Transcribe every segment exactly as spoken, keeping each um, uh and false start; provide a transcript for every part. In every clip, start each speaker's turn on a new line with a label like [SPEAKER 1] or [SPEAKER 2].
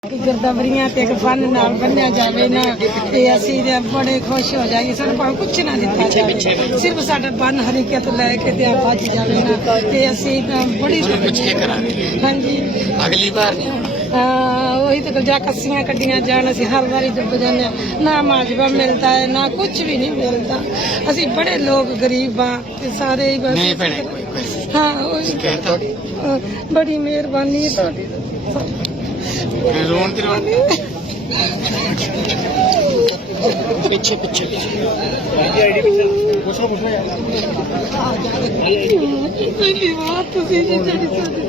[SPEAKER 1] गिरदावरियां ते एक फन नाल बन्निया जावे ना ते असीं ते बड़े खुश हो जाएंगे। सानू भावें कुछ ना दिता जाए, सिर्फ साडा बन हरीकत लैके ते बच जावे ना ते असीं बड़ी हाँ जी
[SPEAKER 2] अगली बार नहीं होना।
[SPEAKER 1] हाँ वही तो जा कस्सियां कड्डियां जान असीं हर बारी डुब जाने, ना माजवा मिलता है ना कुछ भी नहीं मिलता। असीं बड़े लोग गरीब हाँ ते सारे ही बस
[SPEAKER 2] नहीं भैणे
[SPEAKER 1] हाँ बड़ी मेहरबानी है तुहाडी।
[SPEAKER 2] रोन ते रोन पीछे पीछे
[SPEAKER 1] पहली बात तुसीं जी जेहड़ी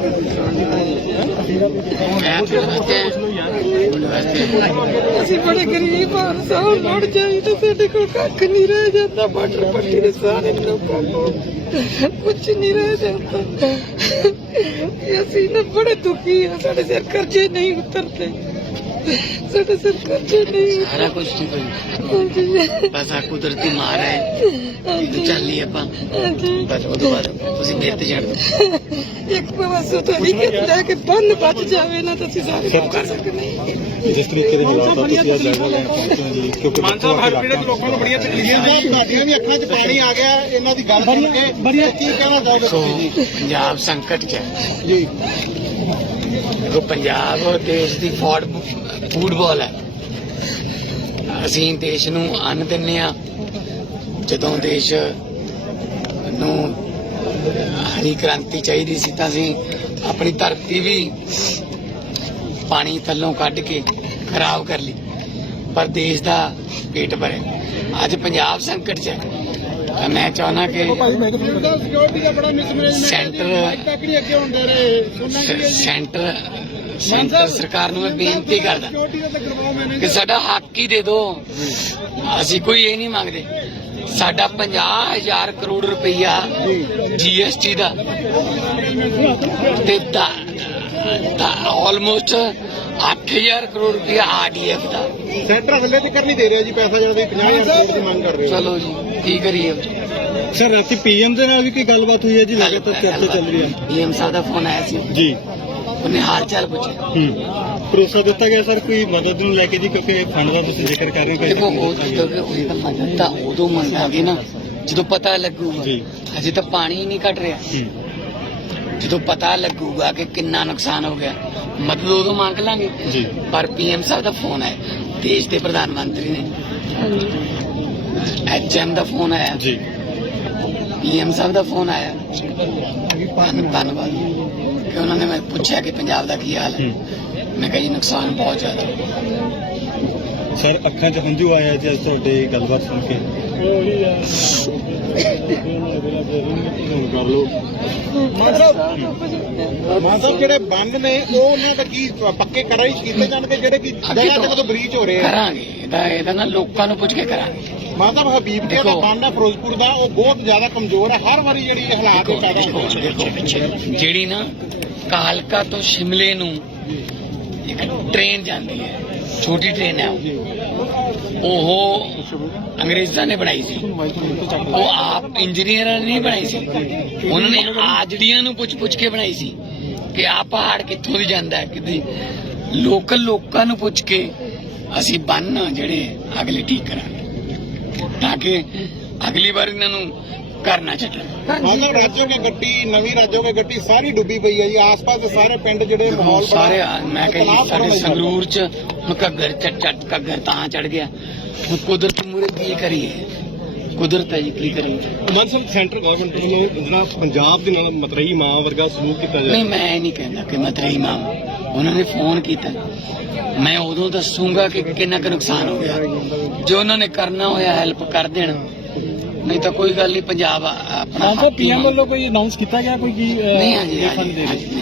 [SPEAKER 1] ਅਸੀਂ ਬੜੇ ਗਰੀਬ ਹਾਂ, ਸਾਹ ਮੁੜ ਜਾਈ ਤਾਂ ਸਾਡੇ ਕੋਲ ਕੱਖ ਨਹੀਂ ਰਹਿ ਜਾਂਦਾ। ਬਾਰਡਰ ਪੱਟੀ ਦੇ ਸਾਰੇ ਲੋਕਾਂ ਕੋਲ ਕੁਛ ਨਹੀਂ ਰਹਿ ਜਾਂਦਾ। ਅਸੀਂ ਨਾ ਬੜੇ ਦੁਖੀ ਹਾਂ, ਸਾਡੇ ਸਿਰ ਕਰਜ਼ੇ ਨਹੀਂ ਉਤਰਦੇ, ਸਾਡੇ ਸਿਰ ਕਰਜ਼ੇ ਨਹੀਂ
[SPEAKER 2] सारा कुछ ठीक हो बस आ कुदरती मार है ਚੱਲੀ ਆਪਾਂ ਬਸ ਉਹ ਤੋਂ ਬਾਅਦ ਤੁਸੀਂ ਮੇਰੇ ਤੇ ਛੱਡ ਦਿਓ।
[SPEAKER 1] ਇੱਕ ਪਾਸੇ ਤੋਂ ਰਿਕਤ ਲੈ ਕੇ ਬੰਨ ਬਚ ਜਾਵੇ ਨਾ ਤਾਂ ਅਸੀਂ ਸਾਰੇ ਕਰ ਸਕਦੇ।
[SPEAKER 3] ਜਿਸ ਤਰੀਕੇ ਦੇ ਹਾਲਾਤ ਆ ਤੁਸੀਂ ਅੱਜ ਜਾਇਜ਼ਾ ਲੈਣ ਪਹੁੰਚੇ ਹੋ ਜੀ, ਕਿਉਂਕਿ ਮਾਨ ਸਾਹਿਬ ਹਰ ਪੀੜ੍ਹਤ ਲੋਕਾਂ ਨੂੰ ਬੜੀਆਂ ਤਕਲੀਫਾਂ ਨੇ, ਤੁਹਾਡੀਆਂ ਵੀ ਅੱਖਾਂ 'ਚ ਪਾਣੀ ਆ ਗਿਆ ਇਹਨਾਂ ਦੀ ਗੱਲ ਸੁਣ ਕੇ। ਬੜੀਆਂ ਕੀ ਕਹਿਣਾ ਚਾਹੋਗੇ
[SPEAKER 2] ਸੋ ਪੰਜਾਬ ਸੰਕਟ 'ਚ ਹੈ
[SPEAKER 3] ਜੀ?
[SPEAKER 2] ਦੇਖੋ ਪੰਜਾਬ ਦੇਸ਼ ਦੀ ਫੌੜ ਫੁੱਟਬਾਲ ਹੈ। ਅਸੀਂ ਦੇਸ਼ ਨੂੰ ਅੰਨ ਦਿੰਦੇ ਹਾਂ। ਜਦੋਂ ਦੇਸ਼ ਨੂੰ ਹਰੀ ਕ੍ਰਾਂਤੀ ਚਾਹੀਦੀ ਸੀ ਤਾਂ ਅਸੀਂ ਆਪਣੀ ਧਰਤੀ ਵੀ ਪਾਣੀ ਥੱਲੋਂ ਕੱਢ ਕੇ ਖਰਾਬ ਕਰ ਲਈ, ਪਰ ਦੇਸ਼ ਦਾ ਪੇਟ ਭਰੇ। ਅੱਜ ਪੰਜਾਬ ਸੰਕਟ 'ਚ ਹੈ ਤਾਂ ਮੈਂ ਚਾਹੁੰਦਾ ਕਿ ਸੈਂਟਰ ਸੈਂਟਰ ਸੈਂਟਰ ਸਰਕਾਰ ਨੂੰ ਮੈਂ ਬੇਨਤੀ ਕਰਦਾ ਕਿ ਸਾਡਾ ਹੱਕ ਹੀ ਦੇ ਦਿਓ। ਅਸੀਂ ਕੋਈ ਇਹ ਨਹੀਂ ਮੰਗਦੇ। ਸਾਡਾ ਪੰਜਾਹ ਹਜ਼ਾਰ ਕਰੋੜ ਰੁਪਈਆ ਜੀਐਸਟੀ ਦਾ ਤੇ ਆਲਮੋਸਟ ਅੱਠ ਹਜ਼ਾਰ ਕਰੋੜ ਰੁਪਈਆ ਆਰਡੀਐਫ ਦਾ
[SPEAKER 3] ਸੈਂਟਰ ਹੱਲੇ ਤੱਕ ਨਹੀਂ ਦੇ ਰਿਹਾ ਜੀ ਪੈਸਾ, ਜਿਹੜਾ ਤੁਸੀਂ ਪੰਜਾਹ ਹਜ਼ਾਰ ਕਰੋੜ ਦੀ ਮੰਗ ਕਰ ਰਹੇ ਹੋ।
[SPEAKER 2] ਚਲੋ ਜੀ ਕੀ ਕਰੀਏ।
[SPEAKER 3] ਸਰ ਰਾਤੀ ਪੀਐਮ ਦੇ ਨਾਲ ਵੀ ਕੋਈ ਗੱਲਬਾਤ ਹੋਈ ਹੈ ਜੀ? ਲਗਾਤਾਰ ਚਰਚਾ ਚੱਲ ਰਹੀ ਹੈ।
[SPEAKER 2] ਪੀਐਮ ਸਾਹਿਬ ਦਾ ਫੋਨ ਆਇਆ ਸੀ
[SPEAKER 3] ਜੀ,
[SPEAKER 2] ਉਹਨੇ ਹਾਲ ਚਾਲ ਪੁੱਛਿਆ।
[SPEAKER 3] ਹੂੰ ਭਰੋਸਾ ਦਿੱਤਾ ਗਿਆ ਸਰ ਕੋਈ ਮਦਦ ਨੂੰ ਲੈ ਕੇ ਜੀ, ਕਿਉਂਕਿ ਫੰਡ ਦਾ ਤੁਸੀਂ ਜ਼ਿਕਰ ਕਰ ਰਹੇ ਹੋ।
[SPEAKER 2] ਦੇਖੋ ਉਹ ਤਾਂ ਮਦਦ ਤਾਂ ਉਦੋਂ ਮੰਗਾਂਗੇ ਨਾ ਜਦੋਂ ਪਤਾ ਲੱਗੂਗਾ। ਅਜੇ ਤਾਂ ਪਾਣੀ ਹੀ ਨਹੀਂ ਘਟ ਰਿਹਾ। ਜਦੋਂ ਪਤਾ ਲੱਗੂਗਾ ਕਿ ਕਿੰਨਾ ਨੁਕਸਾਨ ਹੋ ਗਿਆ ਮਦਦ ਉਦੋਂ ਮੰਗ ਲਾਂਗੇ। ਪਰ ਪੀਐਮ ਸਾਹਿਬ ਦਾ ਫੋਨ ਆਇਆ, ਦੇਸ਼ ਦੇ ਪ੍ਰਧਾਨ ਮੰਤਰੀ ਨੇ, ਐਚਐਮ ਦਾ ਫੋਨ ਆਇਆ, ਪੀਐਮ ਸਾਹਿਬ ਦਾ ਫੋਨ ਆਇਆ। ਧੰਨਵਾਦ ਕਿ ਉਹਨਾਂ ਨੇ ਮੈਂ ਪੁੱਛਿਆ ਕਿ ਪੰਜਾਬ ਦਾ ਕੀ ਹਾਲ ਹੈ। ਮੈਂ ਕਿਹਾ ਜੀ ਨੁਕਸਾਨ ਬਹੁਤ ਜ਼ਿਆਦਾ।
[SPEAKER 3] ਸਰ ਅੱਖਾਂ 'ਚ ਹੰਝੂ ਆਇਆ ਜੀ ਅੱਜ ਤੁਹਾਡੇ ਗੱਲਬਾਤ ਸੁਣ ਕੇ। ਕਰ ਲਓ ਮਾਨ ਸਾਹਿਬ, ਜਿਹੜੇ ਬੰਦ ਨੇ ਉਹ ਉਹਨਾਂ ਦਾ ਕੀ ਪੱਕੇ ਕਰਾਈ ਕੀਤੇ ਜਾਣਗੇ ਜਿਹੜੇ ਕਿ ਜਗ੍ਹਾ ਤੇ ਕਦੋਂ ਬ੍ਰੀਚ ਹੋ ਰਹੇ ਆ?
[SPEAKER 2] ਕਰਾਂਗੇ ਇਹਦਾ ਇਹਦਾ ਨਾ ਲੋਕਾਂ ਨੂੰ ਪੁੱਛ ਕੇ ਕਰਾਂਗੇ।
[SPEAKER 3] ਮਾਨ ਸਾਹਿਬ ਹਬੀਬਕੇ ਦਾ ਬੰਦ ਹੈ ਫਿਰੋਜ਼ਪੁਰ ਦਾ, ਉਹ ਬਹੁਤ ਜ਼ਿਆਦਾ ਕਮਜ਼ੋਰ ਹੈ। ਹਰ ਵਾਰੀ ਜਿਹੜੀ ਹਾਲਾਤ ਉਹ ਪੈਦਾ ਹੁੰਦੇ ਨੇ।
[SPEAKER 2] ਜਿਹੜੀ ਨਾ ਕਾਲਕਾ ਤੋਂ ਸ਼ਿਮਲੇ ਨੂੰ ਇੱਕ ਟ੍ਰੇਨ ਜਾਂਦੀ ਹੈ, ਛੋਟੀ ਟ੍ਰੇਨ ਹੈ, ਉਹ ਅੰਗਰੇਜ਼ਾਂ ਨੇ ਬਣਾਈ ਸੀ। ਉਹ ਆਪ ਇੰਜੀਨੀਅਰਾਂ ਨੇ ਨਹੀਂ ਬਣਾਈ ਸੀ, ਉਹਨਾਂ ਨੇ ਆਜੜੀਆਂ ਨੂੰ ਪੁੱਛ ਪੁੱਛ ਕੇ ਬਣਾਈ ਸੀ ਕਿ ਆਹ ਪਹਾੜ ਕਿੱਥੋਂ ਦੀ ਜਾਂਦਾ ਹੈ। ਕਿਤੇ ਲੋਕਲ ਲੋਕਾਂ ਨੂੰ ਪੁੱਛ ਕੇ ਅਸੀਂ ਬੰਨ ਜਿਹੜੇ ਅਗਲੇ ਠੀਕ ਕਰਾਂਗੇ ਤਾਂ ਕਿ ਅਗਲੀ ਵਾਰ ਇਹਨਾਂ ਨੂੰ ਕਰਨਾ ਛੱਡਣ।
[SPEAKER 3] मतलब राज्यों की गड्डी, नवी राज्यों की गड्डी सारी डूबी पई है जी। आस पास के सारे पिंड ਜਿਹੜੇ ਮਾਹੌਲ
[SPEAKER 2] ਸਾਰੇ ਮੈਂ ਕਹਿੰਦਾ ਸਾਡੇ ਸੰਗਰੂਰ ਚ ਹੁਣ ਘੱਗਰ ਚੱਟ ਚੱਟ ਘੱਗਰ ਤਾਂ ਚੜ ਗਿਆ। ਹੁਣ ਕੁਦਰਤ ਮੂਰੇ ਕੀ ਕਰੀਏ, ਕੁਦਰਤ ਹੈ ਜੀ, ਕੀ ਕਰੀਏ।
[SPEAKER 3] ਮਨ ਸਾਹਿਬ ਸੈਂਟਰ ਗਵਰਨਮੈਂਟ ਵੱਲੋਂ ਜਿਹੜਾ ਪੰਜਾਬ ਦੇ ਨਾਲ ਮਤਰੇਈ ਮਾਂ ਵਰਗਾ ਸਲੂਕ ਕੀਤਾ ਜਾ
[SPEAKER 2] ਨਹੀਂ, ਮੈਂ ਇਹ ਨਹੀਂ ਕਹਿੰਦਾ ਕਿ ਮਤਰੇਈ ਮਾਂ। ਉਹਨਾਂ ਨੇ ਫੋਨ ਕੀਤਾ, ਮੈਂ ਉਦੋਂ ਦੱਸੂਗਾ ਕਿ ਕਿੰਨਾ ਕੁ ਨੁਕਸਾਨ ਹੋ ਗਿਆ। ਜੋ ਉਹਨਾਂ ਨੇ ਕਰਨਾ ਹੋਇਆ ਹੈਲਪ ਕਰ ਦੇਣ, ਨਹੀਂ ਤਾਂ ਕੋਈ ਗੱਲ ਨਹੀਂ। ਪੰਜਾਬ ਆਪਣਾ ਪੀਐਮ ਵੱਲੋਂ ਕੋਈ ਅਨਾਉਂਸ ਕੀਤਾ ਗਿਆ ਕੋਈ? ਨਹੀਂ ਹਾਂਜੀ।